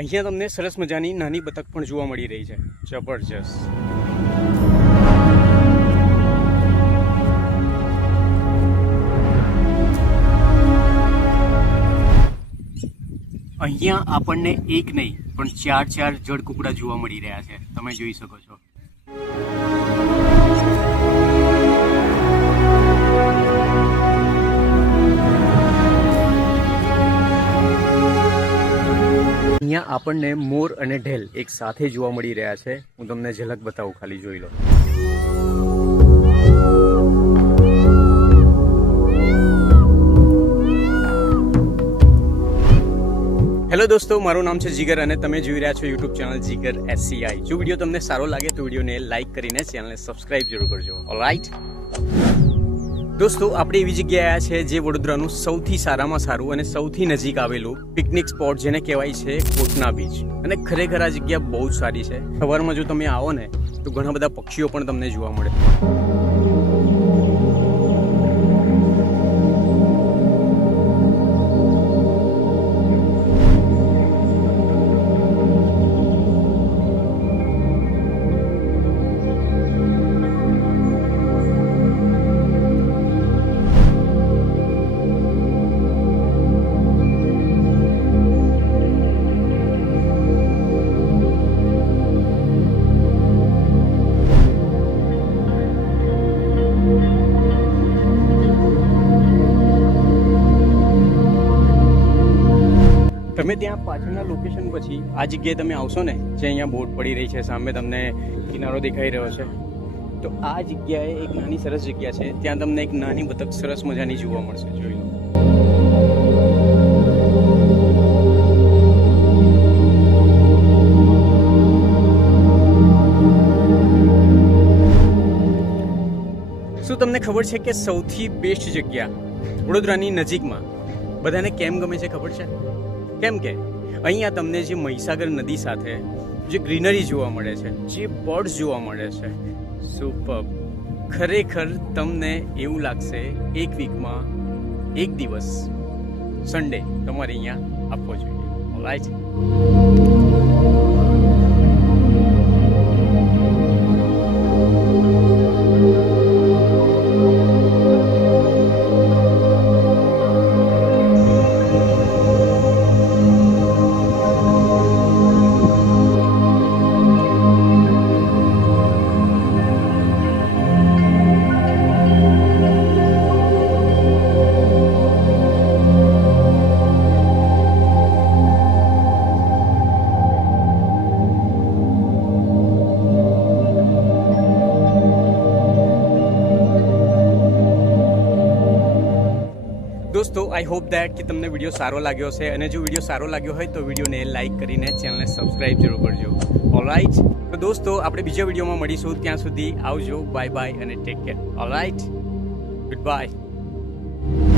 અહીંયા તમને સરસ મજાની નાની બતક પણ જોવા મળી રહી છે. જબરજસ્ત. અહીંયા આપણને એક નહીં પણ ચાર જળકુકડા જોવા મળી રહ્યા છે. તમે જોઈ શકો છો. અહીંયા આપણને મોર અને ઢેલ એક સાથે જોવા મળી રહ્યા છે. હું તમને ઝલક બતાવું, ખાલી જોઈ લો. હેલો દોસ્તો, મારું નામ છે જીગર અને તમે જોઈ રહ્યા છો યુટ્યુબ ચેનલ જીગર SCI. જો વિડીયો તમને સારો લાગે તો વિડીયોને લાઇક કરીને ચેનલને સબસ્ક્રાઇબ જરૂર કરજો. ઓલરાઈટ દોસ્તો, આપણે એવી જગ્યાએ આવ્યા છે જે વડોદરાનું સૌથી સારામાં સારું અને સૌથી નજીક આવેલું પિકનિક સ્પોટ જેને કહેવાય છે કોટના બીચ. અને ખરેખર આ જગ્યા બહુ જ સારી છે. સવારમાં જો તમે આવો ને તો ઘણા બધા પક્ષીઓ પણ તમને જોવા મળે. તમે ત્યાં પાછળના લોકેશન પછી આ જગ્યાએ તમે આવશો ને, જે અહીંયા બોટ પડી રહી છે, સામે તમને કિનારો દેખાઈ રહ્યો છે, તો આ જગ્યાએ એક નાની સરસ જગ્યા છે. ત્યાં તમને એક નાની બતક સરસ મજાની જોવા મળશે. જોઈ લો. શું તમને ખબર છે કે સૌથી બેસ્ટ જગ્યા વડોદરાની નજીકમાં બધાને કેમ ગમે છે ખબર છે? કેમ કે અહીંયા તમને જે મહીસાગર નદી સાથે જે ગ્રીનરી જોવા મળે છે, જે બર્ડ્સ જોવા મળે છે, સુપર. ખરેખર તમને એવું લાગશે એક વીકમાં એક દિવસ સન્ડે તમારે અહીંયા આપવો જોઈએ. ઓલરાઈટ. દોસ્તો, આઈ હોપ દેટ કે તમને વિડીયો સારો લાગ્યો છે. અને જો વિડીયો સારો લાગ્યો હોય તો વિડીયોને લાઇક કરીને ચેનલને સબસ્ક્રાઇબ જરૂર કરજો. ઓલરાઈટ. તો દોસ્તો, આપણે બીજા વિડીયોમાં મળીશું. ત્યાં સુધી આવજો. બાય બાય અને take care. Alright. Good bye.